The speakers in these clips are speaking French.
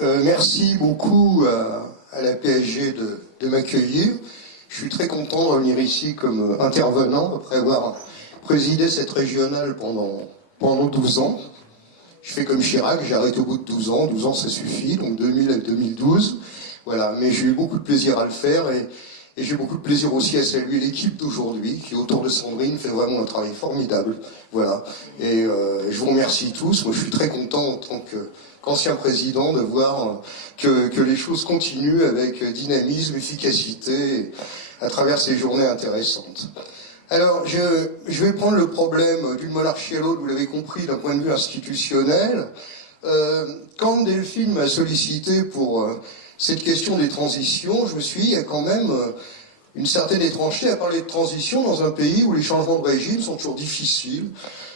Merci beaucoup à la PSG de m'accueillir. Je suis très content de revenir ici comme intervenant après avoir présidé cette régionale pendant 12 ans. Je fais comme Chirac, j'arrête au bout de 12 ans. 12 ans, ça suffit, donc 2000 à 2012. Voilà, mais j'ai eu beaucoup de plaisir à le faire et j'ai beaucoup de plaisir aussi à saluer l'équipe d'aujourd'hui qui, autour de Sandrine, fait vraiment un travail formidable. Voilà, et je vous remercie tous. Moi, je suis très content en tant qu'ancien président de voir que les choses continuent avec dynamisme, efficacité à travers ces journées intéressantes. Alors, je vais prendre le problème d'une monarchie à l'autre, vous l'avez compris, d'un point de vue institutionnel. Quand Delphine m'a sollicité pour cette question des transitions, je me suis dit, il y a quand même une certaine étrangeté à parler de transition dans un pays où les changements de régime sont toujours difficiles,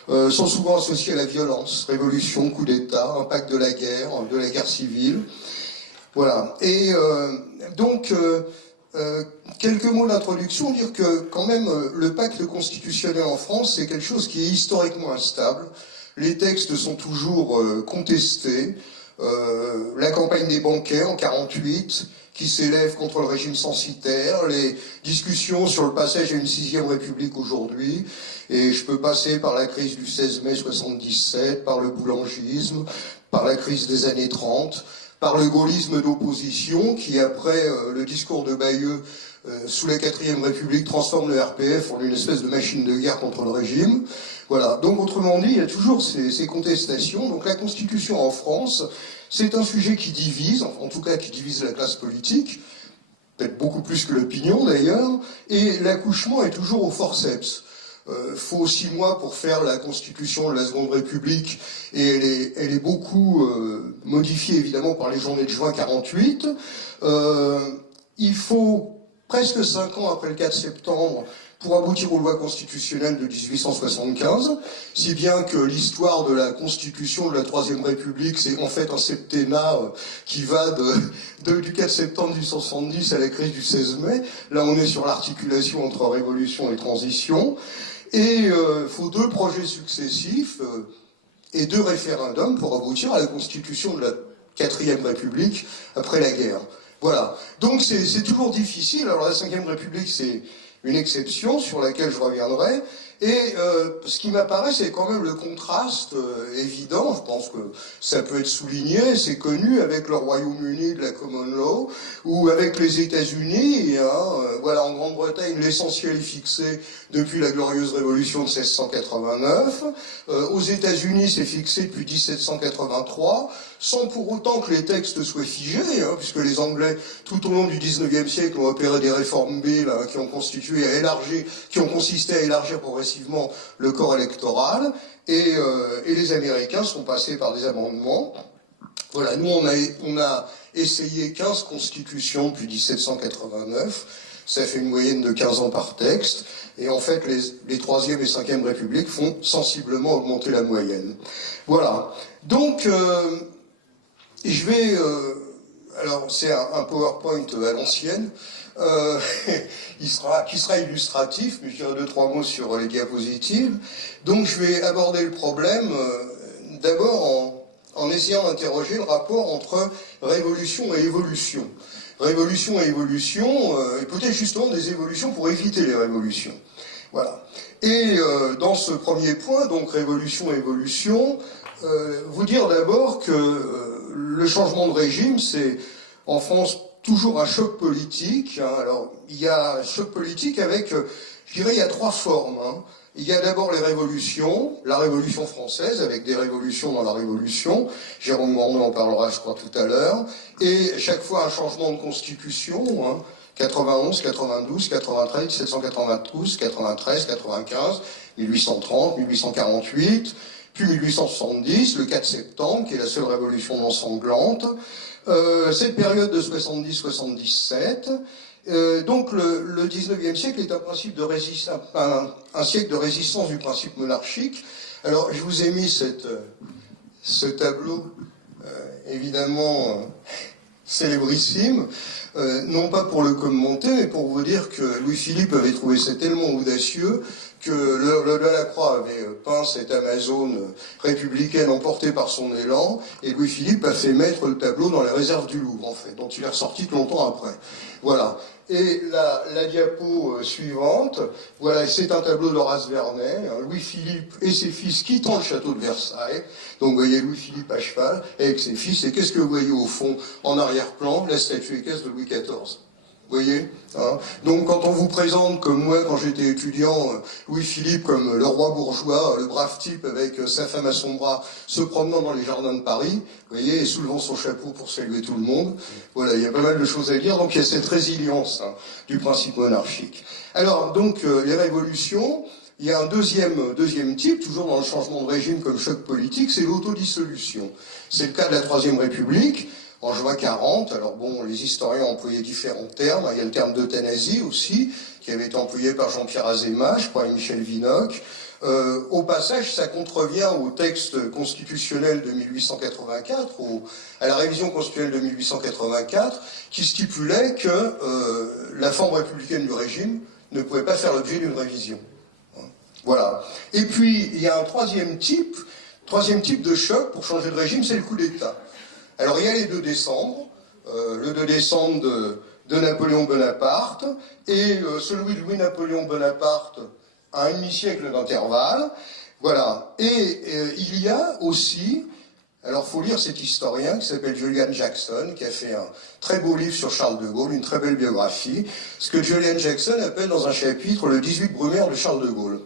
sont souvent associés à la violence, révolution, coup d'État, impact de la guerre civile. Voilà. Et donc, quelques mots d'introduction, dire que quand même le pacte constitutionnel en France, c'est quelque chose qui est historiquement instable. Les textes sont toujours contestés. La campagne des banquets en 48, qui s'élève contre le régime censitaire, les discussions sur le passage à une 6e République aujourd'hui, et je peux passer par la crise du 16 mai 77, par le boulangisme, par la crise des années 30, par le gaullisme d'opposition qui, après le discours de Bayeux sous la 4e République, transforme le RPF en une espèce de machine de guerre contre le régime. Voilà. Donc, autrement dit, il y a toujours ces contestations. Donc, la Constitution en France, c'est un sujet qui divise, en tout cas qui divise la classe politique, peut-être beaucoup plus que l'opinion d'ailleurs, et l'accouchement est toujours au forceps. Faut 6 mois pour faire la constitution de la Seconde République et elle est beaucoup modifiée évidemment par les journées de juin 48. Il faut presque 5 ans après le 4 septembre pour aboutir aux lois constitutionnelles de 1875, si bien que l'histoire de la constitution de la Troisième République, c'est en fait un septennat qui va du 4 septembre 1870 à la crise du 16 mai. Là, on est sur l'articulation entre révolution et transition. Et il faut 2 projets successifs et 2 référendums pour aboutir à la constitution de la 4e République après la guerre. Voilà. Donc c'est toujours difficile. Alors la 5e République, c'est une exception sur laquelle je reviendrai. Et ce qui m'apparaît, c'est quand même le contraste évident, je pense que ça peut être souligné, c'est connu avec le Royaume-Uni de la Common Law, ou avec les États-Unis, voilà, en Grande-Bretagne, l'essentiel est fixé depuis la glorieuse révolution de 1689. Aux États-Unis, c'est fixé depuis 1783, sans pour autant que les textes soient figés, puisque les Anglais, tout au long du 19e siècle, ont opéré des réformes bills qui ont consisté à élargir progressivement le corps électoral, et les Américains sont passés par des amendements. Voilà, nous on a essayé 15 constitutions depuis 1789, ça fait une moyenne de 15 ans par texte, et en fait les 3e et 5e Républiques font sensiblement augmenter la moyenne. Voilà, donc je vais... alors c'est un PowerPoint à l'ancienne, qui sera illustratif, mais je dirais 2-3 mots sur les diapositives. Donc je vais aborder le problème d'abord en essayant d'interroger le rapport entre révolution et évolution. Révolution et évolution, et peut-être justement des évolutions pour éviter les révolutions. Voilà. Et dans ce premier point, donc révolution et évolution, vous dire d'abord que le changement de régime, c'est en France toujours un choc politique. Alors, il y a un choc politique avec, je dirais, il y a 3 formes. Il y a d'abord les révolutions, la Révolution française, avec des révolutions dans la Révolution. Jérôme Morneau en parlera, je crois, tout à l'heure. Et chaque fois un changement de constitution, 91, 92, 93, 1792, 93, 95, 1830, 1848, puis 1870, le 4 septembre, qui est la seule révolution non sanglante. Cette période de 70-77, donc le 19e siècle est un siècle de résistance du principe monarchique. Alors je vous ai mis ce tableau, évidemment célébrissime, non pas pour le commenter, mais pour vous dire que Louis-Philippe avait trouvé ça tellement audacieux que le Delacroix avait peint cette Amazone républicaine emportée par son élan, et Louis-Philippe a fait mettre le tableau dans les réserves du Louvre, en fait, dont il est ressorti longtemps après. Voilà. Et la diapo suivante, voilà, c'est un tableau d'Horace Vernet, Louis-Philippe et ses fils quittant le château de Versailles. Donc vous voyez Louis-Philippe à cheval avec ses fils, et qu'est-ce que vous voyez au fond, en arrière-plan, la statue équestre de Louis XIV. Vous voyez, hein. Donc quand on vous présente, comme moi quand j'étais étudiant, Louis-Philippe comme le roi bourgeois, le brave type avec sa femme à son bras, se promenant dans les jardins de Paris, vous voyez, et soulevant son chapeau pour saluer tout le monde, voilà, il y a pas mal de choses à dire, donc il y a cette résilience du principe monarchique. Alors, donc, les révolutions, il y a un deuxième type, toujours dans le changement de régime comme choc politique, c'est l'autodissolution. C'est le cas de la Troisième République, en juin 40, alors bon, les historiens ont employé différents termes, il y a le terme d'euthanasie aussi, qui avait été employé par Jean-Pierre Azéma, je crois, et Michel Vinocq. Au passage, ça contrevient au texte constitutionnel de 1884, à la révision constitutionnelle de 1884, qui stipulait que la forme républicaine du régime ne pouvait pas faire l'objet d'une révision. Voilà. Et puis, il y a un troisième type de choc pour changer de régime, c'est le coup d'État. Alors il y a les 2 décembre, le 2 décembre de Napoléon Bonaparte, et celui de Louis-Napoléon Bonaparte à un demi-siècle d'intervalle, voilà. Et il y a aussi, alors faut lire cet historien qui s'appelle Julian Jackson, qui a fait un très beau livre sur Charles de Gaulle, une très belle biographie, ce que Julian Jackson appelle dans un chapitre le 18 Brumaire de Charles de Gaulle.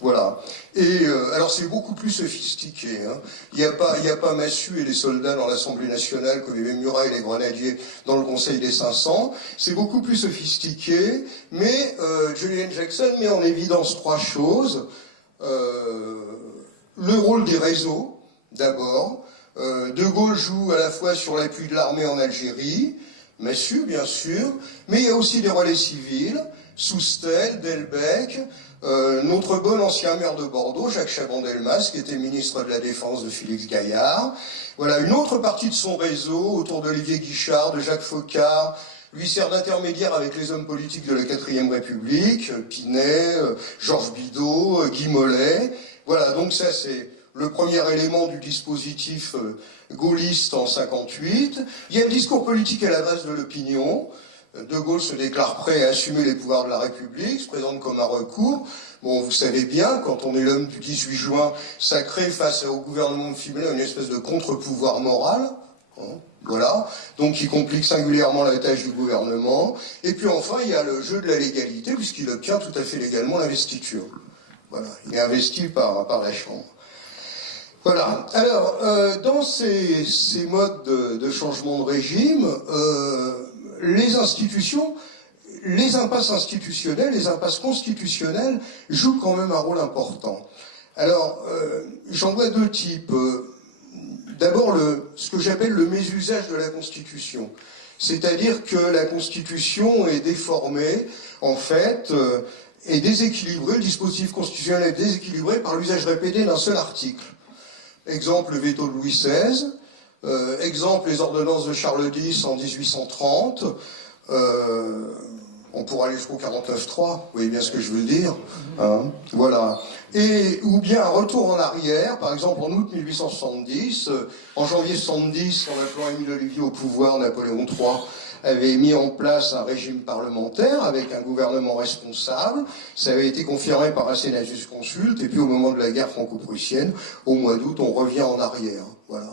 Voilà. Et alors c'est beaucoup plus sophistiqué. Hein. Il n'y a pas Massu et les soldats dans l'Assemblée nationale comme il y avait Murat et les grenadiers dans le Conseil des 500. C'est beaucoup plus sophistiqué, mais Julian Jackson met en évidence 3 choses. Le rôle des réseaux, d'abord. De Gaulle joue à la fois sur l'appui de l'armée en Algérie, Massu bien sûr, mais il y a aussi des relais civils, Soustelle, Delbecq, notre bon ancien maire de Bordeaux, Jacques Chaban-Delmas, qui était ministre de la Défense de Félix Gaillard. Voilà, une autre partie de son réseau, autour d'Olivier Guichard, de Jacques Faucard, lui sert d'intermédiaire avec les hommes politiques de la 4e République, Pinet, Georges Bidault, Guy Mollet. Voilà, donc ça c'est le premier élément du dispositif gaulliste en 58. Il y a le discours politique à la base de l'opinion. De Gaulle se déclare prêt à assumer les pouvoirs de la République, se présente comme un recours. Bon, vous savez bien, quand on est l'homme du 18 juin, ça crée face au gouvernement de Fimelet une espèce de contre-pouvoir moral. Hein, voilà. Donc, qui complique singulièrement la tâche du gouvernement. Et puis enfin, il y a le jeu de la légalité, puisqu'il obtient tout à fait légalement l'investiture. Voilà. Il est investi par la Chambre. Voilà. Alors, dans ces modes de changement de régime, les institutions, les impasses institutionnelles, les impasses constitutionnelles jouent quand même un rôle important. Alors, j'en vois 2 types. D'abord, ce que j'appelle le mésusage de la Constitution. C'est-à-dire que la Constitution est déformée, en fait, est déséquilibrée, le dispositif constitutionnel est déséquilibré par l'usage répété d'un seul article. Exemple, le veto de Louis XVI. Exemple, les ordonnances de Charles X en 1830. On pourra aller jusqu'au 49.3, vous voyez bien ce que je veux dire. Hein, voilà. Ou bien un retour en arrière, par exemple en août 1870, en janvier 70, en appelant Émile Ollivier au pouvoir, Napoléon III avait mis en place un régime parlementaire avec un gouvernement responsable. Ça avait été confirmé par un Sénat jurisconsulte, et puis au moment de la guerre franco-prussienne, au mois d'août, on revient en arrière. Voilà.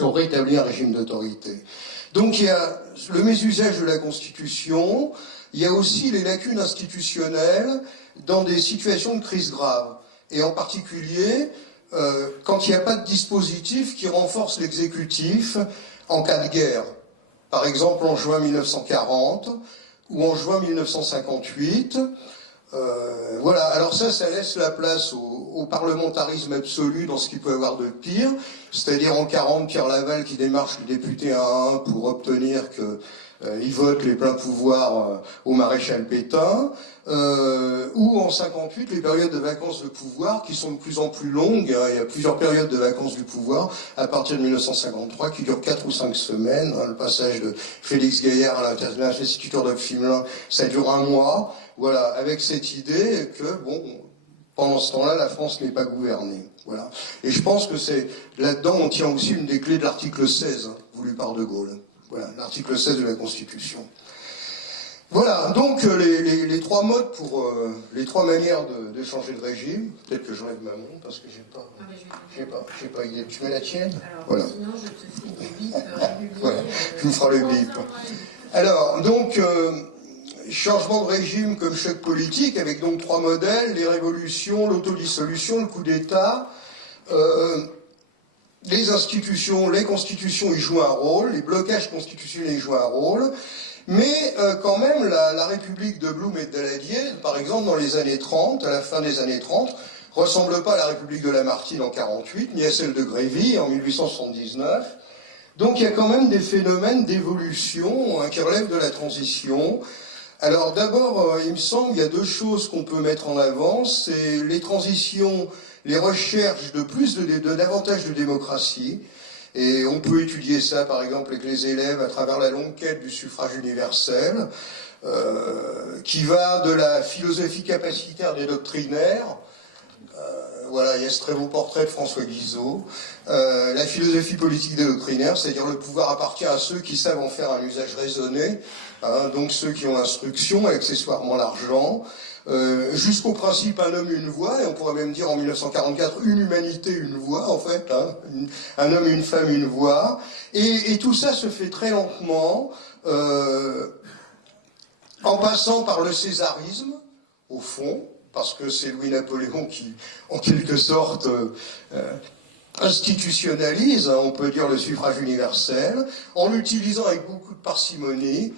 On rétablit un régime d'autorité. Donc il y a le mésusage de la Constitution, il y a aussi les lacunes institutionnelles dans des situations de crise grave. Et en particulier, quand il n'y a pas de dispositif qui renforce l'exécutif en cas de guerre. Par exemple, en juin 1940 ou en juin 1958. Voilà, alors ça laisse la place au parlementarisme absolu dans ce qu'il peut y avoir de pire, c'est-à-dire en 40, Pierre Laval qui démarche le député 1 à 1 pour obtenir qu'il vote les pleins pouvoirs au maréchal Pétain, ou en 58, les périodes de vacances de pouvoir qui sont de plus en plus longues, hein, il y a plusieurs périodes de vacances du pouvoir à partir de 1953 qui durent 4 ou 5 semaines, hein, le passage de Félix Gaillard à l'investiture de Fimelin, ça dure 1 mois. Voilà, avec cette idée que, bon, Pendant ce temps-là, la France n'est pas gouvernée. Voilà. Et je pense que c'est là-dedans, on tient aussi une des clés de l'article 16, voulu par De Gaulle. Voilà, l'article 16 de la Constitution. Voilà, donc les trois modes pour les trois manières de changer de régime. Peut-être que j'enlève ma montre parce que j'ai pas idée. Tu mets la tienne? Alors, voilà. Sinon, je te fais des bips réguliers. Voilà, je vous ferai le bip. Alors, donc, changement de régime comme choc politique, avec donc trois modèles, les révolutions, l'autodissolution, le coup d'État. Les institutions, les constitutions y jouent un rôle, les blocages constitutionnels y jouent un rôle, mais quand même la République de Blum et de Daladier, par exemple dans les années 30, à la fin des années 30, ressemble pas à la République de Lamartine en 48, ni à celle de Grévy en 1879. Donc il y a quand même des phénomènes d'évolution qui relèvent de la transition. Alors d'abord, il me semble, il y a deux choses qu'on peut mettre en avant, c'est les transitions, les recherches de davantage de démocratie, et on peut étudier ça par exemple avec les élèves à travers la longue quête du suffrage universel, qui va de la philosophie capacitaire des doctrinaires, voilà, il y a ce très beau portrait de François Guizot, la philosophie politique des doctrinaires, c'est-à-dire le pouvoir appartient à ceux qui savent en faire un usage raisonné, donc ceux qui ont l'instruction, accessoirement l'argent, jusqu'au principe un homme, une voix, et on pourrait même dire en 1944 une humanité, une voix, en fait, un homme, une femme, une voix, et tout ça se fait très lentement, en passant par le césarisme, au fond, parce que c'est Louis-Napoléon qui, en quelque sorte, institutionnalise, on peut dire, le suffrage universel, en l'utilisant avec beaucoup de parcimonie.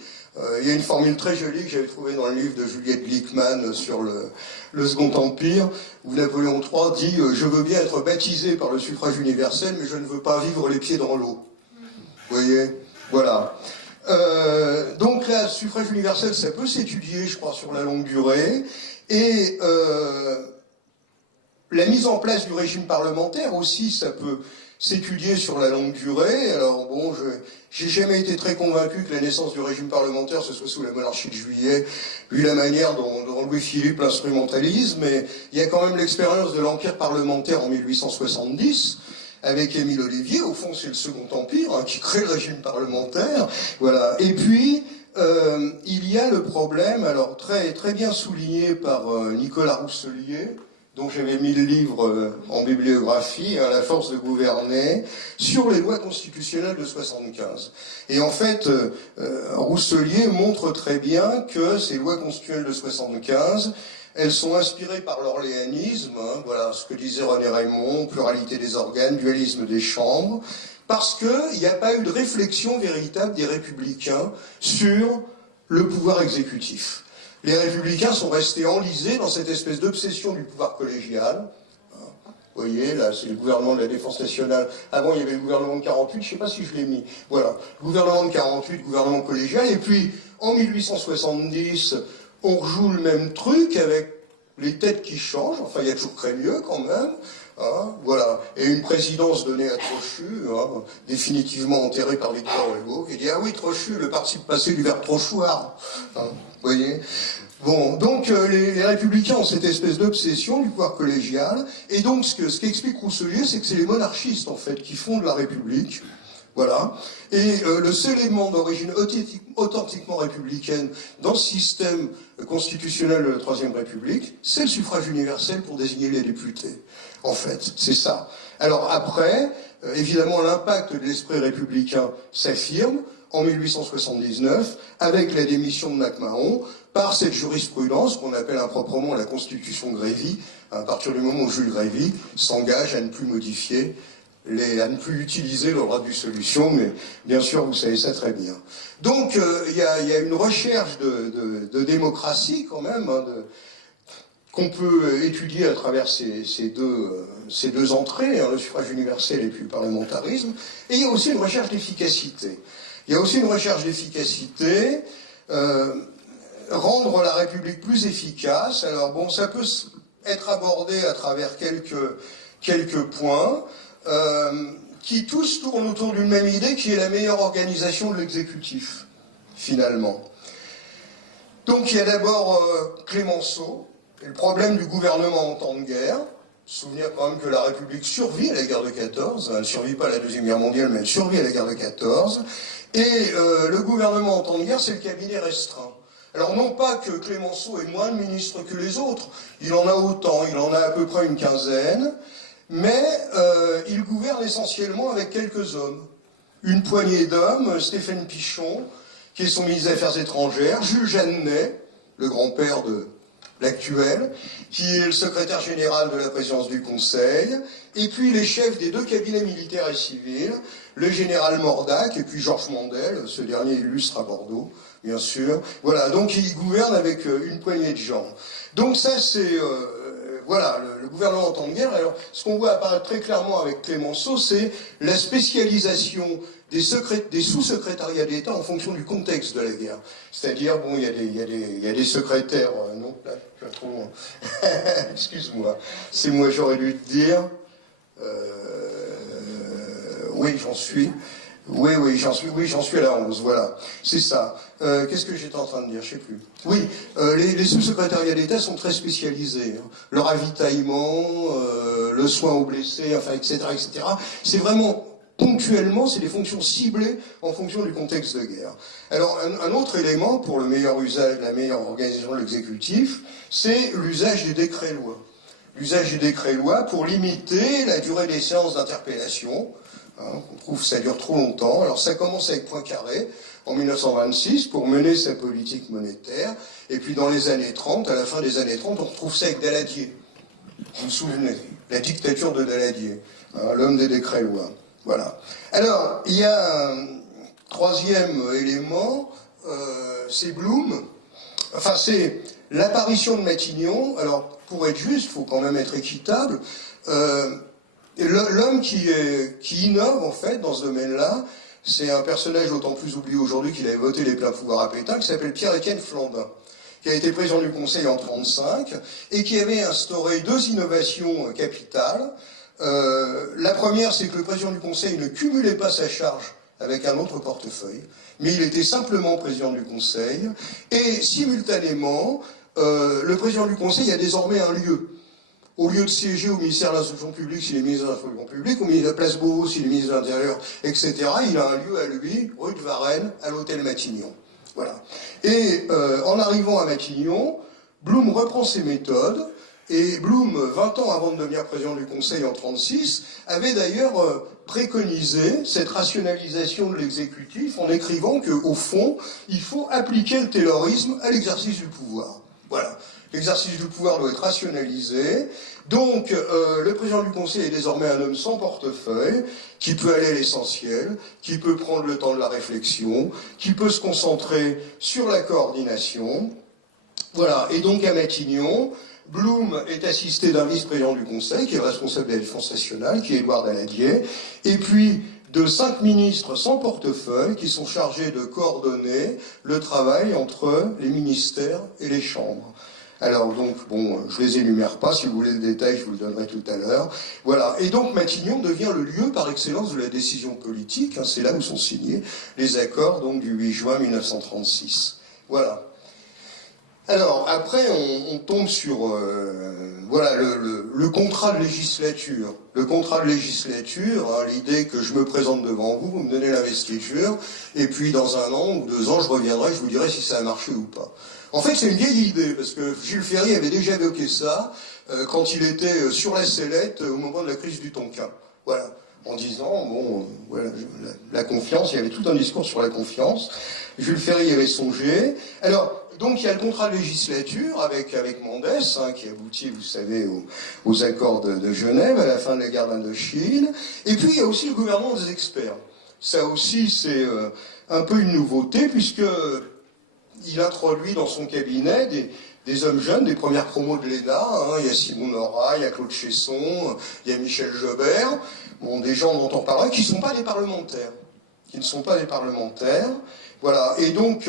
Il y a une formule très jolie que j'avais trouvée dans le livre de Juliette Glickman sur le Second Empire, où Napoléon III dit « Je veux bien être baptisé par le suffrage universel, mais je ne veux pas vivre les pieds dans l'eau. » Vous voyez? Voilà. Donc là, le suffrage universel, ça peut s'étudier, je crois, sur la longue durée. Et la mise en place du régime parlementaire aussi, ça peut s'étudier sur la longue durée. Alors bon, j'ai jamais été très convaincu que la naissance du régime parlementaire ce soit sous la monarchie de Juillet, vu la manière dont Louis-Philippe l'instrumentalise, mais il y a quand même l'expérience de l'Empire parlementaire en 1870, avec Émile Ollivier, au fond c'est le Second Empire, qui crée le régime parlementaire, voilà. Et puis, il y a le problème, alors très, très bien souligné par Nicolas Rousselier, dont j'avais mis le livre en bibliographie, La force de gouverner, sur les lois constitutionnelles de 75. Et en fait, Rousselier montre très bien que ces lois constitutionnelles de 75, elles sont inspirées par l'orléanisme, voilà ce que disait René Raymond, pluralité des organes, dualisme des chambres, parce qu'il n'y a pas eu de réflexion véritable des républicains sur le pouvoir exécutif. Les républicains sont restés enlisés dans cette espèce d'obsession du pouvoir collégial. Vous voyez, là, c'est le gouvernement de la Défense nationale. Avant, il y avait le gouvernement de 48, je ne sais pas si je l'ai mis. Voilà, le gouvernement de 48, gouvernement collégial. Et puis, en 1870, on rejoue le même truc avec les têtes qui changent. Enfin, il y a toujours Crémieux quand même. Voilà. Et une présidence donnée à Trochu, définitivement enterrée par Victor Hugo, qui dit « Ah oui, Trochu, le participe passé du verbe trochoir. » Vous voyez? Bon, donc les républicains ont cette espèce d'obsession du pouvoir collégial, et donc ce qu'explique Rousselier, c'est que c'est les monarchistes, en fait, qui fondent la République. Voilà. Et le seul élément d'origine authentiquement républicaine dans ce système constitutionnel de la Troisième République, c'est le suffrage universel pour désigner les députés. En fait, c'est ça. Alors après, évidemment, l'impact de l'esprit républicain s'affirme en 1879 avec la démission de MacMahon par cette jurisprudence qu'on appelle improprement la Constitution Grévy, à partir du moment où Jules Grévy s'engage à ne plus modifier à ne plus utiliser le droit de dissolution, mais bien sûr, vous savez ça très bien. Donc, il y a une recherche de démocratie, quand même, qu'on peut étudier à travers ces deux entrées, le suffrage universel et puis le parlementarisme, et il y a aussi une recherche d'efficacité. Il y a aussi une recherche d'efficacité, rendre la République plus efficace. Alors bon, ça peut être abordé à travers quelques points, qui tous tournent autour d'une même idée qui est la meilleure organisation de l'exécutif, finalement. Donc il y a d'abord Clémenceau, Et le problème du gouvernement en temps de guerre, souvenir quand même que la République survit à la guerre de 14, elle ne survit pas à la Deuxième Guerre mondiale, mais elle survit à la guerre de 14, et le gouvernement en temps de guerre, c'est le cabinet restreint. Alors non pas que Clémenceau ait moins de ministres que les autres, il en a autant, il en a à peu près une quinzaine, mais il gouverne essentiellement avec quelques hommes. Une poignée d'hommes, Stéphane Pichon, qui est son ministre des Affaires étrangères, Jules Jeanneney, le grand-père de l'actuel, qui est le secrétaire général de la présidence du Conseil, et puis les chefs des deux cabinets militaires et civils, le général Mordac et puis Georges Mandel, ce dernier illustre à Bordeaux, bien sûr. Voilà, donc il gouverne avec une poignée de gens. Donc ça c'est... voilà, le gouvernement en temps de guerre. Alors, ce qu'on voit apparaître très clairement avec Clémenceau, c'est la spécialisation des sous-secrétariats d'État en fonction du contexte de la guerre. C'est-à-dire, bon, il y a des secrétaires... non, là, je suis trop... Excuse-moi, c'est moi, j'aurais dû te dire... oui, j'en suis... Oui, j'en suis à la 11, voilà. C'est ça. Qu'est-ce que j'étais en train de dire? Je sais plus. Oui, les sous-secrétariats d'État sont très spécialisés. Hein. Le ravitaillement, le soin aux blessés, enfin, etc., etc. C'est vraiment, ponctuellement, c'est des fonctions ciblées en fonction du contexte de guerre. Alors, un autre élément pour le meilleur usage, la meilleure organisation de l'exécutif, c'est l'usage des décrets-lois. L'usage des décrets-lois pour limiter la durée des séances d'interpellation. Hein, on trouve que ça dure trop longtemps. Alors ça commence avec Poincaré en 1926 pour mener sa politique monétaire. Et puis dans les années 30, à la fin des années 30, on retrouve ça avec Daladier. Vous vous souvenez? La dictature de Daladier, hein, l'homme des décrets-lois. Voilà. Alors, il y a un troisième élément, c'est Blum. Enfin, c'est l'apparition de Matignon. Alors, pour être juste, il faut quand même être équitable. L'homme qui innove, en fait, dans ce domaine-là, c'est un personnage d'autant plus oublié aujourd'hui qu'il avait voté les pleins pouvoirs à Pétain, qui s'appelle Pierre-Étienne Flandin, qui a été président du Conseil en 1935, et qui avait instauré deux innovations capitales. La première, c'est que le président du Conseil ne cumulait pas sa charge avec un autre portefeuille, mais il était simplement président du Conseil, et simultanément, le président du Conseil a désormais un lieu. Au lieu de siéger au ministère de l'Instruction publique, s'il est ministre de l'Instruction publique, au ministère de la Place Beauvau, s'il est ministre de l'Intérieur, etc., il a un lieu à lui, rue de Varennes, à l'hôtel Matignon. Voilà. Et en arrivant à Matignon, Blum reprend ses méthodes, et Blum, 20 ans avant de devenir président du Conseil en 1936, avait d'ailleurs préconisé cette rationalisation de l'exécutif en écrivant qu'au fond, il faut appliquer le taylorisme à l'exercice du pouvoir. Voilà. L'exercice du pouvoir doit être rationalisé. Donc, le président du Conseil est désormais un homme sans portefeuille, qui peut aller à l'essentiel, qui peut prendre le temps de la réflexion, qui peut se concentrer sur la coordination. Voilà. Et donc, à Matignon, Blum est assisté d'un vice-président du Conseil, qui est responsable de la défense nationale, qui est Édouard Daladier, et puis de 5 ministres sans portefeuille qui sont chargés de coordonner le travail entre les ministères et les chambres. Alors donc, bon, je les énumère pas, si vous voulez le détail, je vous le donnerai tout à l'heure. Voilà, et donc Matignon devient le lieu par excellence de la décision politique, hein, c'est là où sont signés les accords donc, du 8 juin 1936. Voilà. Alors, après, on tombe sur voilà, le contrat de législature. Le contrat de législature, hein, l'idée que je me présente devant vous, vous me donnez l'investiture, et puis dans 1 an ou 2 ans, je reviendrai, je vous dirai si ça a marché ou pas. En fait, c'est une vieille idée, parce que Jules Ferry avait déjà évoqué ça quand il était sur la sellette au moment de la crise du Tonkin. Voilà. En disant, bon, voilà, la confiance, il y avait tout un discours sur la confiance. Jules Ferry y avait songé. Alors, donc il y a le contrat de législature avec Mendès, hein, qui aboutit, vous savez, aux accords de Genève à la fin de la guerre d'Indochine. Et puis il y a aussi le gouvernement des experts. Ça aussi, c'est un peu une nouveauté, puisque il introduit dans son cabinet des hommes jeunes, des premières promos de l'ENA. Hein. Il y a Simon Nora, il y a Claude Chesson, il y a Michel Jobert. Bon, des gens dont on parlerait, qui ne sont pas des parlementaires. Qui ne sont pas des parlementaires. Voilà. Et donc,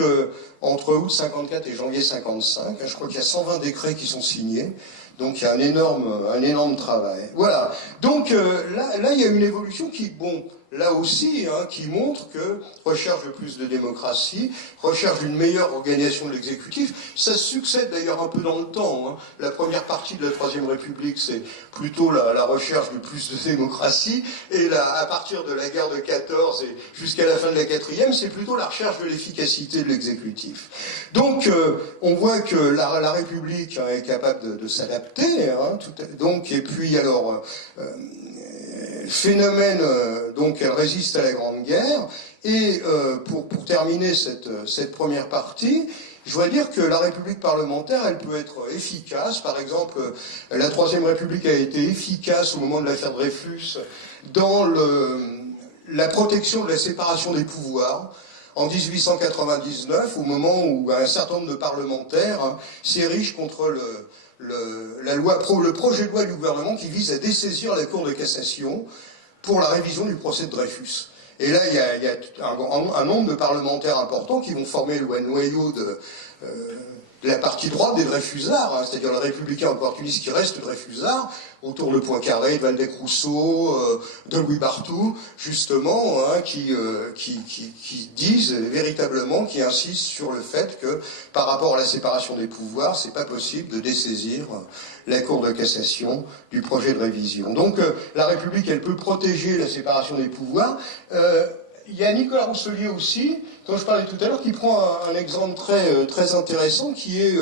entre août 54 et janvier 55, je crois qu'il y a 120 décrets qui sont signés. Donc, il y a un énorme travail. Voilà. Donc, là, il y a une évolution qui, bon, là aussi, qui montre que recherche de plus de démocratie, recherche d'une meilleure organisation de l'exécutif, ça succède d'ailleurs un peu dans le temps. La première partie de la Troisième République, c'est plutôt la recherche de plus de démocratie, et à partir de la guerre de 14 et jusqu'à la fin de la quatrième, c'est plutôt la recherche de l'efficacité de l'exécutif. Donc, on voit que la République est capable de s'adapter, donc, et puis alors, phénomène, donc elle résiste à la Grande Guerre, et pour terminer cette première partie, je voudrais dire que la République parlementaire, elle peut être efficace. Par exemple, la Troisième République a été efficace au moment de l'affaire Dreyfus dans la protection de la séparation des pouvoirs. En 1899, au moment où un certain nombre de parlementaires s'érigent contre le projet de loi du gouvernement qui vise à dessaisir la Cour de cassation pour la révision du procès de Dreyfus. Et là, il y a un nombre de parlementaires importants qui vont former le noyau de la partie droite des Dreyfusards, c'est-à-dire les républicains opportunistes qui restent Dreyfusards, autour de Poincaré, de Waldeck-Rousseau, de Louis Barthou, justement, qui disent véritablement, qui insistent sur le fait que, par rapport à la séparation des pouvoirs, c'est pas possible de dessaisir la Cour de cassation du projet de révision. Donc, la République, elle peut protéger la séparation des pouvoirs. Il y a Nicolas Rousselier aussi, dont je parlais tout à l'heure, qui prend un exemple très intéressant, qui est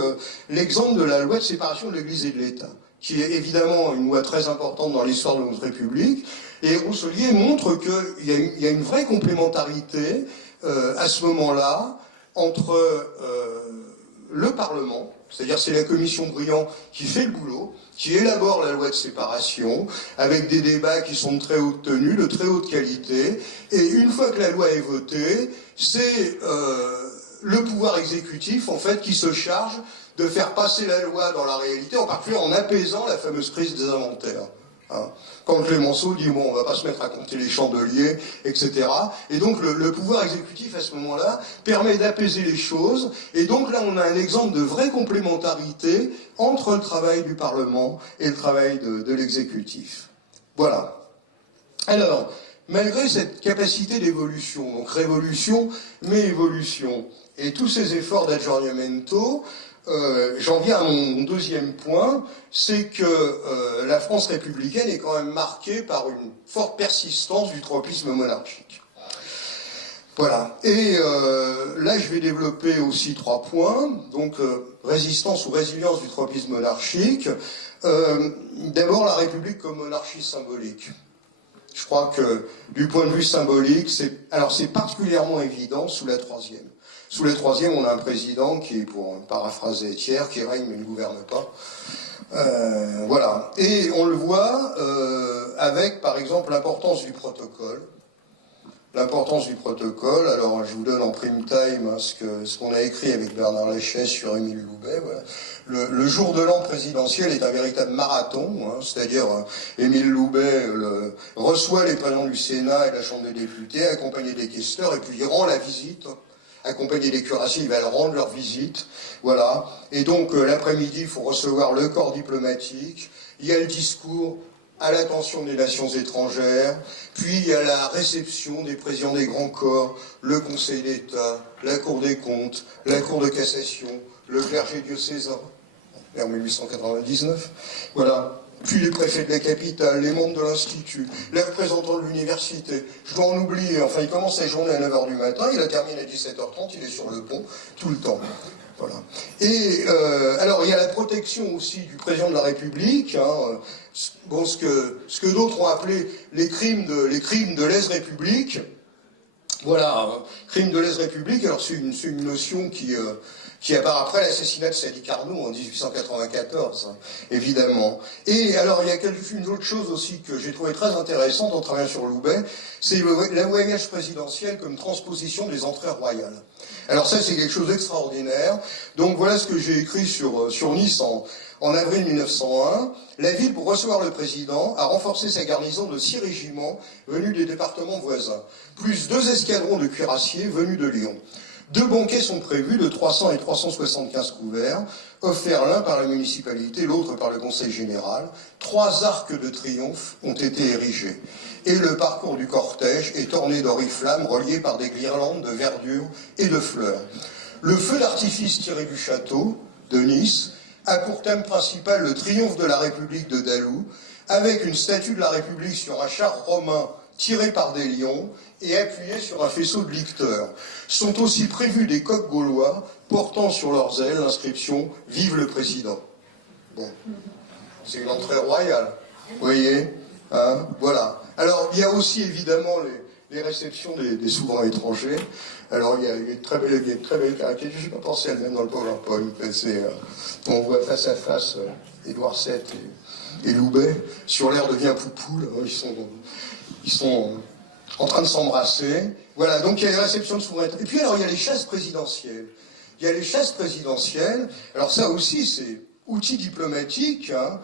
l'exemple de la loi de séparation de l'Église et de l'État, qui est évidemment une loi très importante dans l'histoire de notre République. Et Rousselier montre qu'il y a une vraie complémentarité à ce moment-là entre le Parlement, c'est-à-dire c'est la commission Briand qui fait le boulot, qui élabore la loi de séparation, avec des débats qui sont de très haute tenue, de très haute qualité, et une fois que la loi est votée, c'est le pouvoir exécutif, en fait, qui se charge de faire passer la loi dans la réalité, en particulier en apaisant la fameuse crise des inventaires. Quand Clémenceau dit, bon, on va pas se mettre à compter les chandeliers, etc. Et donc le pouvoir exécutif, à ce moment-là, permet d'apaiser les choses. Et donc là, on a un exemple de vraie complémentarité entre le travail du Parlement et le travail de l'exécutif. Voilà. Alors, malgré cette capacité d'évolution, donc révolution, mais évolution, et tous ces efforts d'aggiornamento, j'en viens à mon deuxième point, c'est que la France républicaine est quand même marquée par une forte persistance du tropisme monarchique. Voilà. Et là, je vais développer aussi 3 points. Donc, résistance ou résilience du tropisme monarchique. D'abord, la République comme monarchie symbolique. Je crois que, du point de vue symbolique, c'est particulièrement évident sous la Troisième. Sous la Troisième, on a un président qui, pour paraphraser Thiers, qui règne mais ne gouverne pas. Voilà. Et on le voit avec, par exemple, l'importance du protocole. L'importance du protocole, alors je vous donne en prime time ce qu'on a écrit avec Bernard Lachaise sur Émile Loubet. Voilà. Le jour de l'an présidentiel est un véritable marathon, c'est-à-dire Émile Loubet reçoit les présidents du Sénat et de la Chambre des députés, accompagné des questeurs, et puis il rend la visite. Accompagné des cuirassiers, ils va rendre leur visite, voilà. Et donc l'après-midi, il faut recevoir le corps diplomatique, il y a le discours à l'attention des nations étrangères, puis il y a la réception des présidents des grands corps, le Conseil d'État, la Cour des comptes, la Cour de cassation, le clergé diocésain, en 1899, voilà. Puis les préfets de la capitale, les membres de l'Institut, les représentants de l'université. Je dois en oublier, enfin il commence sa journée à 9h du matin, il la termine à 17h30, il est sur le pont, tout le temps. Voilà. Et alors il y a la protection aussi du président de la République, bon, ce que d'autres ont appelé les crimes de lèse-république. Voilà, crime de lèse-république, alors c'est une notion qui apparaît après l'assassinat de Sadi Carnot en 1894, évidemment. Et alors, il y a une autre chose aussi que j'ai trouvé très intéressante en travaillant sur Loubet, c'est l'avoyage présidentiel comme transposition des entrées royales. Alors ça, c'est quelque chose d'extraordinaire. Donc voilà ce que j'ai écrit sur Nice en avril 1901. La ville, pour recevoir le président, a renforcé sa garnison de 6 régiments venus des départements voisins, plus 2 escadrons de cuirassiers venus de Lyon. 2 banquets sont prévus de 300 et 375 couverts, offerts l'un par la municipalité, l'autre par le Conseil général. 3 arcs de triomphe ont été érigés. et le parcours du cortège est orné d'oriflammes reliés par des guirlandes de verdure et de fleurs. Le feu d'artifice tiré du château de Nice a pour thème principal le triomphe de la République de Dalou, avec une statue de la République sur un char romain tiré par des lions et appuyé sur un faisceau de licteurs. Sont aussi prévus des coqs gaulois portant sur leurs ailes l'inscription « Vive le président ». Bon, c'est une entrée royale, vous voyez, hein, voilà. Alors, il y a aussi évidemment les réceptions des souverains étrangers. Alors, il y a une très belle caractéristique, je n'ai pas pensé à le mettre dans le PowerPoint, on voit face à face Édouard VII et Loubet, sur l'air de Viens Poupoule, ils sont en train de s'embrasser. Voilà, donc il y a les réceptions de souverains. Et puis alors, il y a les chasses présidentielles. Il y a les chasses présidentielles, alors ça aussi, c'est outil diplomatique, hein.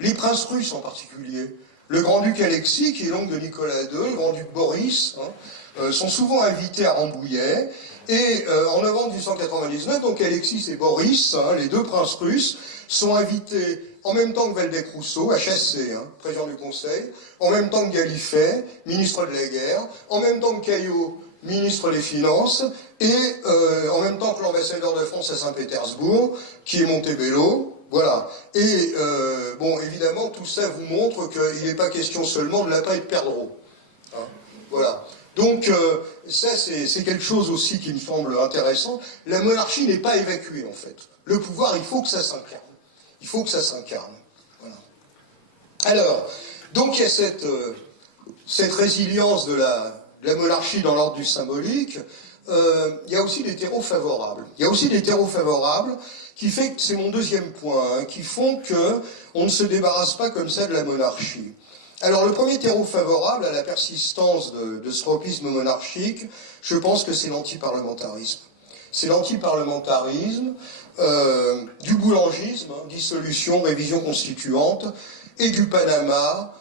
Les princes russes en particulier, le grand-duc Alexis, qui est l'oncle de Nicolas II, le grand-duc Boris, hein, sont souvent invités à Rambouillet. Et en novembre 1899, donc Alexis et Boris, hein, les deux princes russes, sont invités en même temps que Waldeck-Rousseau, à chasser, hein, président du Conseil, en même temps que Gallifet, ministre de la Guerre, en même temps que Caillot, ministre des Finances, et en même temps que l'ambassadeur de France à Saint-Pétersbourg, qui est Montebello. Voilà. Et bon, évidemment, tout ça vous montre qu'il n'est pas question seulement de lapin et de perdreau. Hein, voilà. Donc, ça, c'est quelque chose aussi qui me semble intéressant. La monarchie n'est pas évacuée, en fait. Le pouvoir, il faut que ça s'incarne. Il faut que ça s'incarne. Voilà. Alors, donc il y a cette résilience de la monarchie dans l'ordre du symbolique. Il y a aussi des terreaux favorables. Il y a aussi des terreaux favorables qui fait que, c'est mon deuxième point, hein, qui font qu'on ne se débarrasse pas comme ça de la monarchie. Alors, le premier terreau favorable à la persistance de ce tropisme monarchique, je pense que c'est l'antiparlementarisme. C'est l'antiparlementarisme, du boulangisme, hein, dissolution, révision constituante, et du Panama,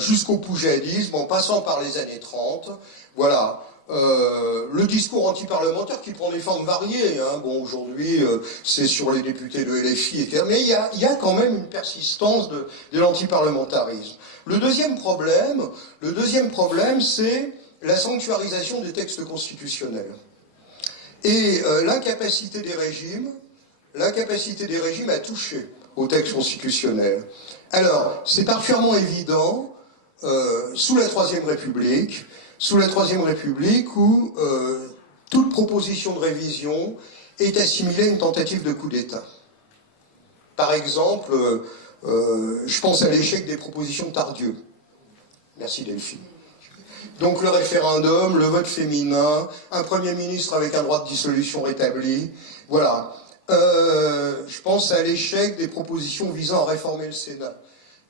jusqu'au poujadisme, en passant par les années 30. Voilà. Le discours antiparlementaire qui prend des formes variées. Hein. Bon, aujourd'hui, c'est sur les députés de LFI, etc. Mais il y a quand même une persistance de l'antiparlementarisme. Le deuxième problème, c'est la sanctuarisation des textes constitutionnels. Et l'incapacité des régimes à toucher aux textes constitutionnels. Alors, c'est particulièrement évident sous la Troisième République, où toute proposition de révision est assimilée à une tentative de coup d'État. Par exemple, je pense à l'échec des propositions de Tardieu. Merci Delphine. Donc le référendum, le vote féminin, un Premier ministre avec un droit de dissolution rétabli, voilà. Je pense à l'échec des propositions visant à réformer le Sénat.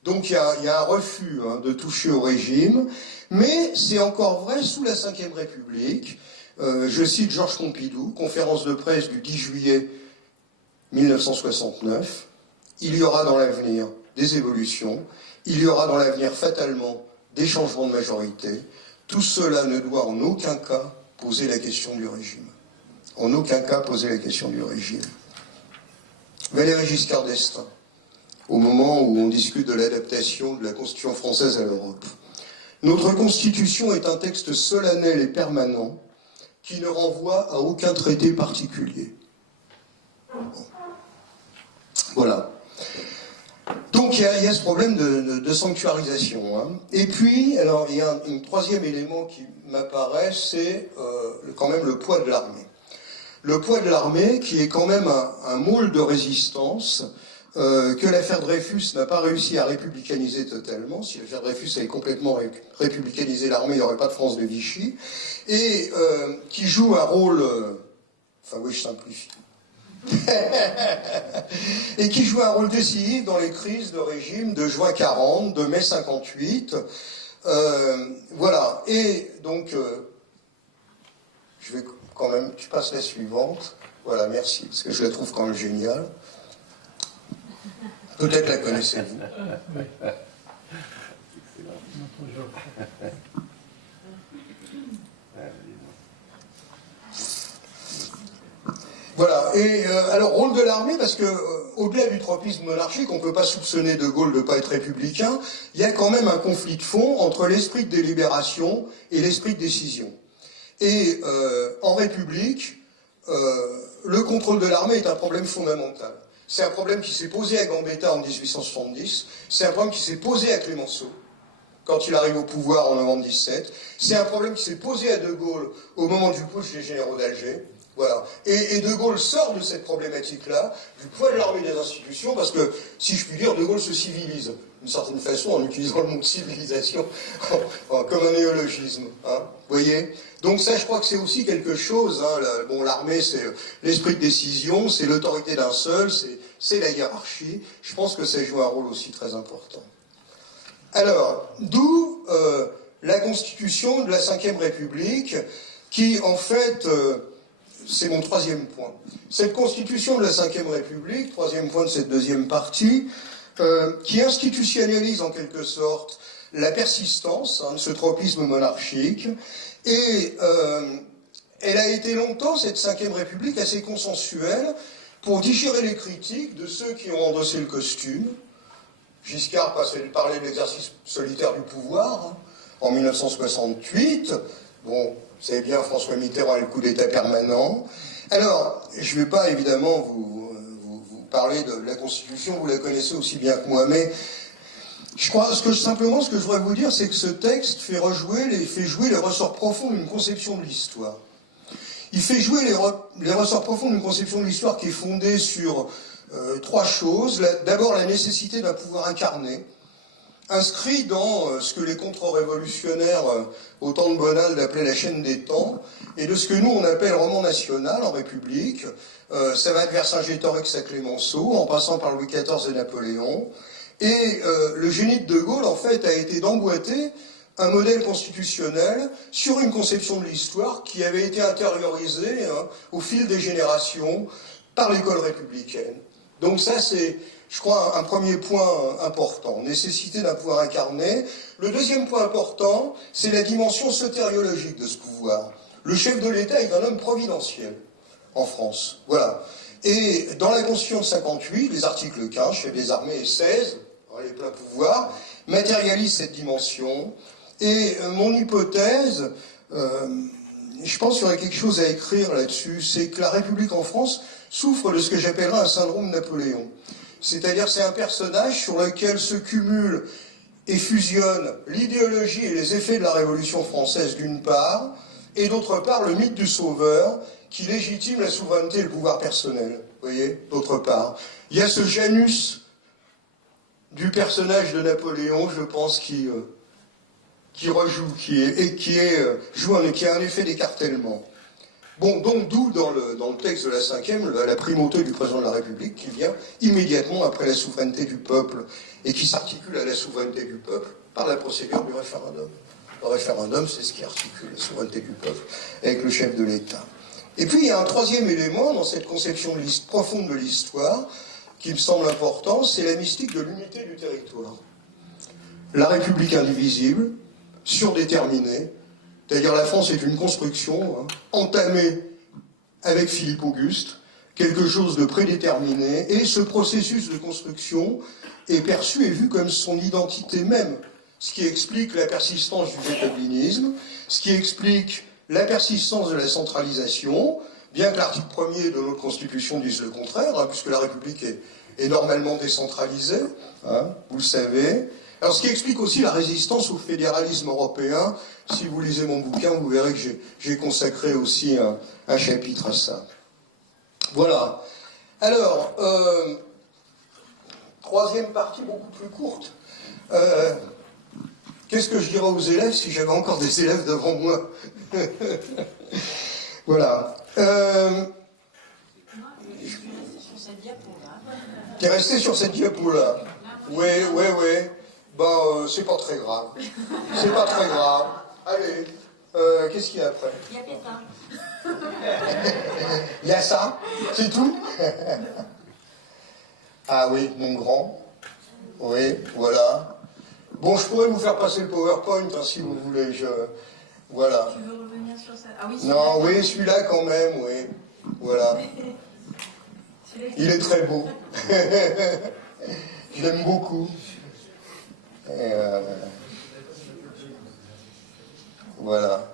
Donc il y a un refus, hein, de toucher au régime, mais c'est encore vrai sous la Ve République. Je cite Georges Pompidou, conférence de presse du 10 juillet 1969. Il y aura dans l'avenir des évolutions, il y aura dans l'avenir fatalement des changements de majorité. Tout cela ne doit en aucun cas poser la question du régime. En aucun cas poser la question du régime. Valéry Giscard d'Estaing, au moment où on discute de l'adaptation de la Constitution française à l'Europe. Notre Constitution est un texte solennel et permanent qui ne renvoie à aucun traité particulier. Bon. Voilà. Donc il y a ce problème de sanctuarisation. Hein. Et puis, alors il y a un troisième élément qui m'apparaît, c'est quand même le poids de l'armée. Le poids de l'armée qui est quand même un môle de résistance que l'affaire Dreyfus n'a pas réussi à républicaniser totalement. Si l'affaire Dreyfus avait complètement républicanisé l'armée, il n'y aurait pas de France de Vichy. Et qui joue un rôle... enfin oui, je simplifie. Et qui joue un rôle décisif dans les crises de régime de juin 40, de mai 58. Voilà. Et donc, je vais quand même... Tu passes la suivante. Voilà, merci, parce que je la trouve quand même géniale. Peut-être la connaissez-vous. Voilà, et alors rôle de l'armée, parce que au-delà du tropisme monarchique, on ne peut pas soupçonner de Gaulle de ne pas être républicain, il y a quand même un conflit de fond entre l'esprit de délibération et l'esprit de décision. Et en République, le contrôle de l'armée est un problème fondamental. C'est un problème qui s'est posé à Gambetta en 1870, c'est un problème qui s'est posé à Clémenceau, quand il arrive au pouvoir en novembre 17, c'est un problème qui s'est posé à De Gaulle au moment du putsch des généraux d'Alger. Voilà. Et De Gaulle sort de cette problématique-là, du poids de l'armée des institutions, parce que, si je puis dire, De Gaulle se civilise, d'une certaine façon, en utilisant le mot civilisation comme un néologisme. Hein, vous voyez? Donc ça, je crois que c'est aussi quelque chose. Hein, bon, l'armée, c'est l'esprit de décision, c'est l'autorité d'un seul, c'est la hiérarchie. Je pense que ça joue un rôle aussi très important. Alors, d'où la constitution de la Ve République, qui, en fait... c'est mon troisième point. Cette constitution de la Ve République, troisième point de cette deuxième partie, qui institutionnalise en quelque sorte la persistance de ce tropisme monarchique, et elle a été longtemps, cette Ve République, assez consensuelle pour digérer les critiques de ceux qui ont endossé le costume. Giscard parlait de l'exercice solitaire du pouvoir, hein, en 1968, bon... Vous savez bien, François Mitterrand et le coup d'État permanent. Alors, je ne vais pas évidemment vous parler de la Constitution, vous la connaissez aussi bien que moi, mais je crois, simplement ce que je voudrais vous dire, c'est que ce texte fait jouer les ressorts profonds d'une conception de l'histoire. Il fait jouer les ressorts profonds d'une conception de l'histoire qui est fondée sur trois choses. D'abord, la nécessité d'un pouvoir incarné, inscrit dans ce que les contre-révolutionnaires au temps de Bonald appelaient la chaîne des temps, et de ce que nous on appelle roman national en République. Ça va de Vercingétorix à Clémenceau, en passant par Louis XIV et Napoléon. Et le génie de Gaulle, en fait, a été d'emboîter un modèle constitutionnel sur une conception de l'histoire qui avait été intériorisée au fil des générations par l'école républicaine. Donc ça, c'est, je crois, un premier point important, nécessité d'un pouvoir incarné. Le deuxième point important, c'est la dimension sotériologique de ce pouvoir. Le chef de l'État est un homme providentiel en France. Voilà. Et dans la Constitution de 58, les articles 15, chef des armées, et 16, les pleins pouvoirs, matérialisent cette dimension. Et mon hypothèse, je pense qu'il y aurait quelque chose à écrire là-dessus, c'est que la République en France souffre de ce que j'appellerais un syndrome Napoléon. C'est-à-dire c'est un personnage sur lequel se cumulent et fusionnent l'idéologie et les effets de la Révolution française d'une part, et d'autre part le mythe du sauveur qui légitime la souveraineté et le pouvoir personnel, vous voyez, d'autre part. Il y a ce Janus du personnage de Napoléon, je pense, qui rejoue, qui a un effet d'écartèlement. Bon, donc d'où dans le texte de la cinquième, la primauté du président de la République qui vient immédiatement après la souveraineté du peuple et qui s'articule à la souveraineté du peuple par la procédure du référendum. Le référendum, c'est ce qui articule la souveraineté du peuple avec le chef de l'État. Et puis il y a un troisième élément dans cette conception profonde de l'histoire qui me semble important, c'est la mystique de l'unité du territoire. La République indivisible, surdéterminée, c'est-à-dire la France est une construction entamée avec Philippe Auguste, quelque chose de prédéterminé, et ce processus de construction est perçu et vu comme son identité même, ce qui explique la persistance du jacobinisme, ce qui explique la persistance de la centralisation, bien que l'article 1er de notre Constitution dise le contraire, puisque la République est normalement décentralisée, vous le savez. Alors, ce qui explique aussi la résistance au fédéralisme européen. Si vous lisez mon bouquin, vous verrez que j'ai consacré aussi un chapitre à ça. Voilà. Alors, troisième partie, beaucoup plus courte. Qu'est-ce que je dirais aux élèves si j'avais encore des élèves devant moi? Voilà. T'es resté sur cette diapo-là. Oui. Ben, c'est pas très grave. C'est pas très grave. Allez, qu'est-ce qu'il y a après? Il y a Pétain. Il y a ça? C'est tout? Ah oui, mon grand. Oui, voilà. Bon, je pourrais vous faire passer le PowerPoint, si vous voulez. Voilà. Tu veux revenir sur ça? Ah oui, non, oui, celui-là quand même, oui. Voilà. Il est très beau. Je l'aime beaucoup. Et voilà.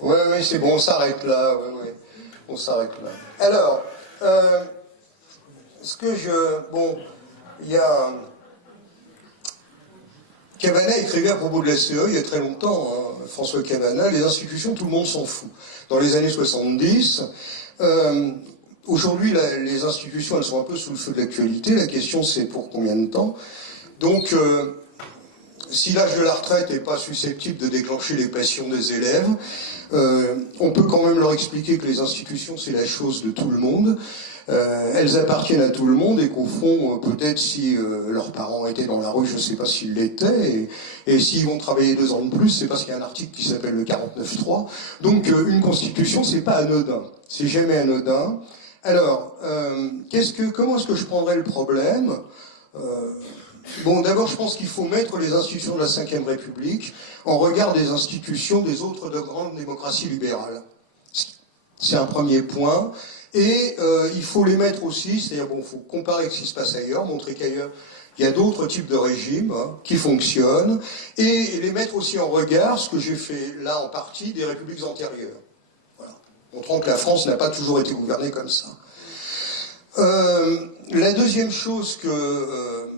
Ouais, c'est bon, on s'arrête là. Ouais. On s'arrête là. Alors, il y a... Cavanagh écrivait à propos de la CE il y a très longtemps, hein, François Cavanagh, les institutions, tout le monde s'en fout. Dans les années 70, aujourd'hui, les institutions, elles sont un peu sous le feu de l'actualité. La question, c'est pour combien de temps? Donc, si l'âge de la retraite n'est pas susceptible de déclencher les passions des élèves, on peut quand même leur expliquer que les institutions, c'est la chose de tout le monde. Elles appartiennent à tout le monde et qu'au fond, peut-être si leurs parents étaient dans la rue, je ne sais pas s'ils l'étaient, et s'ils vont travailler 2 ans de plus, c'est parce qu'il y a un article qui s'appelle le 49.3. Donc une constitution, c'est pas anodin, c'est jamais anodin. Alors, comment est-ce que je prendrais le problème? Bon, d'abord, je pense qu'il faut mettre les institutions de la Ve République en regard des institutions des autres de grandes démocraties libérales. C'est un premier point. Et il faut les mettre aussi, c'est-à-dire, bon, il faut comparer avec ce qui se passe ailleurs, montrer qu'ailleurs, il y a d'autres types de régimes qui fonctionnent, et les mettre aussi en regard, ce que j'ai fait là en partie, des républiques antérieures. Voilà. Montrant que la France n'a pas toujours été gouvernée comme ça. La deuxième chose que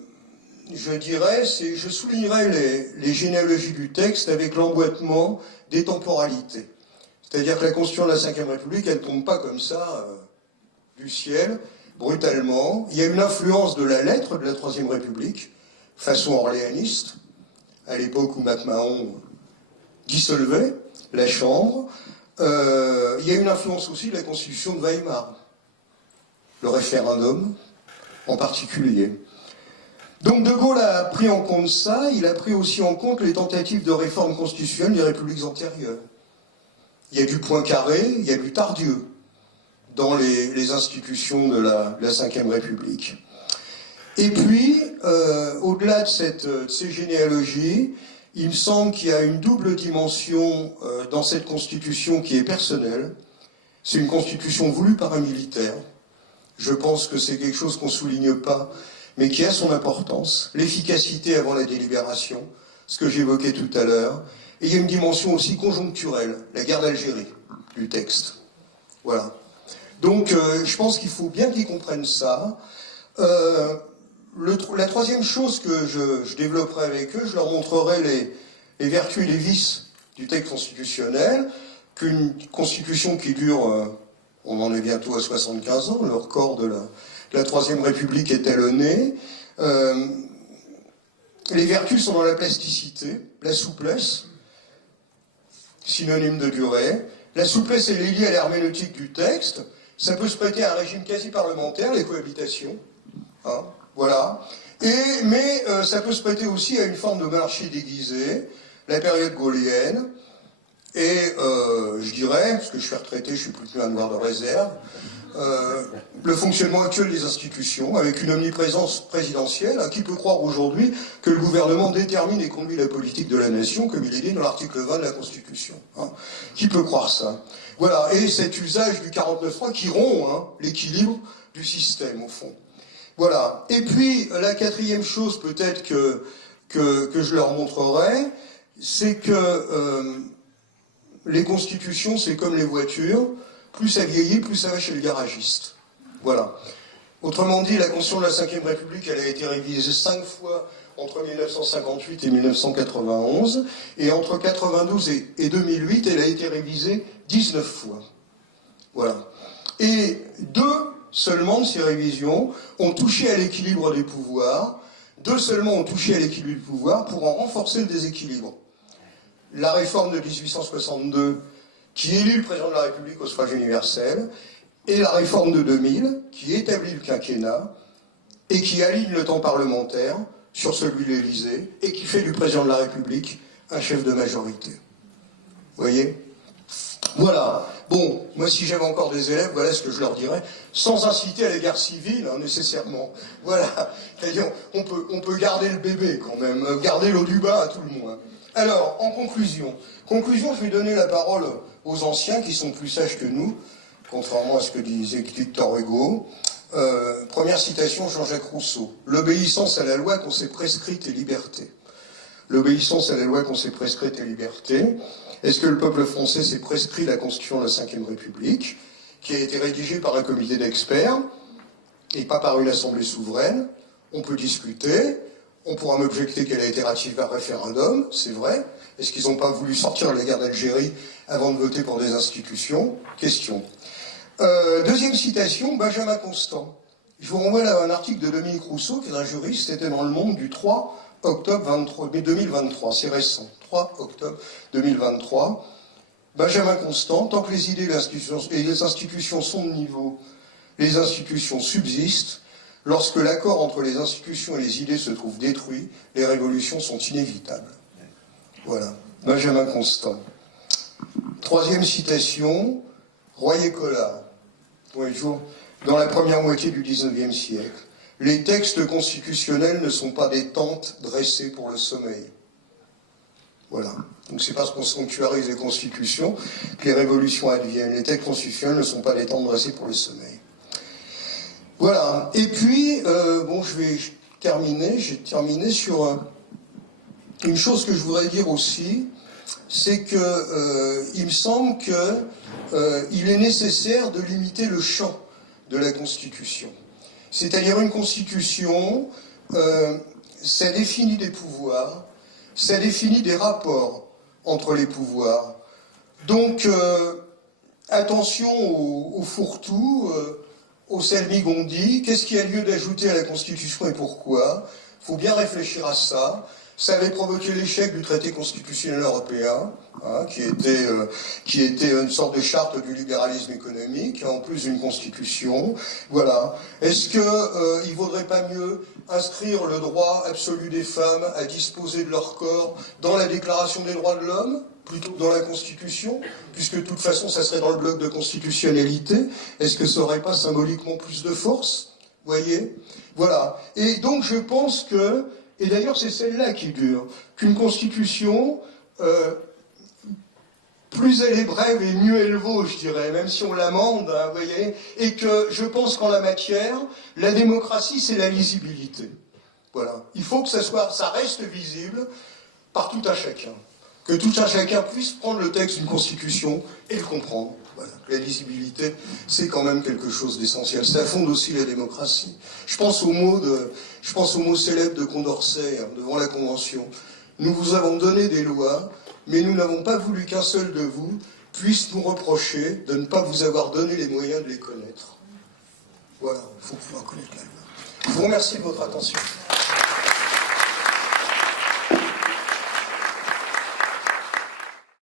je dirais, c'est je soulignerai les généalogies du texte avec l'emboîtement des temporalités. C'est-à-dire que la Constitution de la Ve République, elle ne tombe pas comme ça du ciel, brutalement. Il y a une influence de la lettre de la Troisième République, façon orléaniste, à l'époque où MacMahon dissolvait la Chambre. Il y a une influence aussi de la Constitution de Weimar, le référendum en particulier. Donc De Gaulle a pris en compte ça, il a pris aussi en compte les tentatives de réforme constitutionnelle des républiques antérieures. Il y a du Poincaré, il y a du Tardieu dans les institutions de la Ve République. Et puis, au-delà de ces généalogies, il me semble qu'il y a une double dimension dans cette constitution qui est personnelle. C'est une constitution voulue par un militaire. Je pense que c'est quelque chose qu'on ne souligne pas, mais qui a son importance. L'efficacité avant la délibération, ce que j'évoquais tout à l'heure. Et il y a une dimension aussi conjoncturelle, la guerre d'Algérie, du texte. Voilà. Donc, je pense qu'il faut bien qu'ils comprennent ça. La troisième chose que je développerai avec eux, je leur montrerai les vertus et les vices du texte constitutionnel, qu'une constitution qui dure, on en est bientôt à 75 ans, le record de la Troisième République est talonné. Les vertus sont dans la plasticité, la souplesse, synonyme de durée. La souplesse, elle est liée à l'herméneutique du texte. Ça peut se prêter à un régime quasi-parlementaire, les cohabitations. Hein, voilà. Mais ça peut se prêter aussi à une forme de monarchie déguisée, la période gaullienne. Et je dirais, parce que je suis retraité, je suis plus un devoir de réserve, le fonctionnement actuel des institutions, avec une omniprésence présidentielle. Qui peut croire aujourd'hui que le gouvernement détermine et conduit la politique de la nation, comme il est dit dans l'article 20 de la Constitution, hein? Qui peut croire ça? Voilà, et cet usage du 49.3 qui rompt l'équilibre du système, au fond. Voilà. Et puis, la quatrième chose, peut-être que je leur montrerai, c'est que les constitutions, c'est comme les voitures, plus ça vieillit, plus ça va chez le garagiste. Voilà. Autrement dit, la Constitution de la Ve République, elle a été révisée 5 fois entre 1958 et 1991, et entre 92 et 2008, elle a été révisée 19 fois. Voilà. Et 2 seulement de ces révisions ont touché à l'équilibre des pouvoirs, 2 seulement ont touché à l'équilibre du pouvoir pour en renforcer le déséquilibre. La réforme de 1862, qui élit le président de la République au suffrage universel, et la réforme de 2000, qui établit le quinquennat, et qui aligne le temps parlementaire sur celui de l'Élysée, et qui fait du président de la République un chef de majorité. Vous voyez? Voilà. Bon, moi si j'avais encore des élèves, voilà ce que je leur dirais, sans inciter à la guerre civile, nécessairement. Voilà. C'est-à-dire, on peut garder le bébé quand même, garder l'eau du bain à tout le moins. Alors, en conclusion, je vais donner la parole aux anciens qui sont plus sages que nous, contrairement à ce que disait Victor Hugo. Première citation, Jean-Jacques Rousseau. L'obéissance à la loi qu'on s'est prescrite est liberté. L'obéissance à la loi qu'on s'est prescrite est liberté. Est-ce que le peuple français s'est prescrit la Constitution de la Ve République, qui a été rédigée par un comité d'experts et pas par une assemblée souveraine? On peut discuter. On pourra m'objecter qu'elle a été ratifiée par référendum, c'est vrai. Est-ce qu'ils n'ont pas voulu sortir de la guerre d'Algérie avant de voter pour des institutions? Question. Deuxième citation, Benjamin Constant. Je vous renvoie là à un article de Dominique Rousseau, qui est un juriste, c'était dans Le Monde du 3 octobre 2023, c'est récent, 3 octobre 2023. Benjamin Constant, tant que les idées et les institutions sont de niveau, les institutions subsistent. Lorsque l'accord entre les institutions et les idées se trouve détruit, les révolutions sont inévitables. Voilà, Benjamin Constant. Troisième citation, Royer-Collard. Bonjour. Dans la première moitié du XIXe siècle, les textes constitutionnels ne sont pas des tentes dressées pour le sommeil. Voilà. Donc c'est parce qu'on sanctuarise les constitutions que les révolutions adviennent. Les textes constitutionnels ne sont pas des tentes dressées pour le sommeil. Voilà. Et puis, bon, je vais terminer. J'ai terminé sur une chose que je voudrais dire aussi, c'est que il me semble que il est nécessaire de limiter le champ de la Constitution. C'est-à-dire une Constitution, ça définit des pouvoirs, ça définit des rapports entre les pouvoirs. Donc, attention aux fourre-tout, aux salmigondi, qu'est-ce qu'il y a lieu d'ajouter à la Constitution et pourquoi? Il faut bien réfléchir à ça. Ça avait provoqué l'échec du traité constitutionnel européen, hein, qui était une sorte de charte du libéralisme économique, en plus d'une constitution. Voilà. Est-ce qu'il ne vaudrait pas mieux inscrire le droit absolu des femmes à disposer de leur corps dans la Déclaration des droits de l'homme, plutôt que dans la Constitution, puisque de toute façon ça serait dans le bloc de constitutionnalité? Est-ce que ça n'aurait pas symboliquement plus de force? Vous voyez? Voilà. Et donc je pense que, et d'ailleurs c'est celle-là qui dure, qu'une constitution, plus elle est brève et mieux elle vaut, je dirais, même si on l'amende, hein, vous voyez, et que je pense qu'en la matière, la démocratie c'est la lisibilité. Voilà. Il faut que ça reste visible par tout un chacun. Que tout un chacun puisse prendre le texte d'une constitution et le comprendre. Voilà. La lisibilité, c'est quand même quelque chose d'essentiel. Ça fonde aussi la démocratie. Je pense au mot célèbre de Condorcet, hein, devant la Convention. Nous vous avons donné des lois, mais nous n'avons pas voulu qu'un seul de vous puisse nous reprocher de ne pas vous avoir donné les moyens de les connaître. Voilà, il faut pouvoir connaître la loi. Je vous remercie de votre attention.